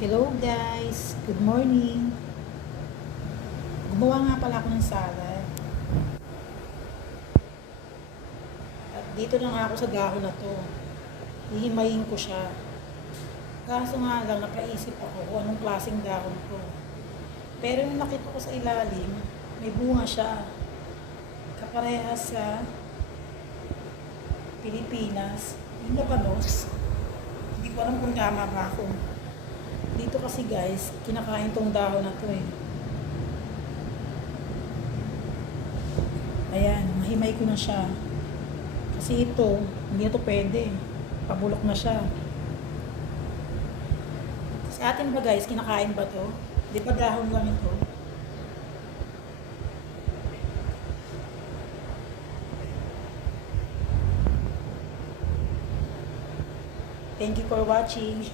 Hello guys, good morning. Gumawa nga pala ako ng salad. At dito na nga ako sa dahon na to. Hihimayin ko siya. Kaso nga lang napaisip ako kung anong klaseng dahon to. Pero yung nakita ko sa ilalim, may bunga siya. Kaparehas sa Pilipinas. Yung labanos. Hindi ko alam kung tama ba ako. Dito kasi guys, kinakain tong dahon na to eh. Ayan, mahimay ko na siya. Kasi ito, hindi na to pwede. Pabulok na siya. Sa atin ba guys, kinakain ba to? Di ba dahon lang ito? Thank you for watching.